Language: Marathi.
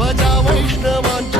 ध्वजा वैष्णवांच्या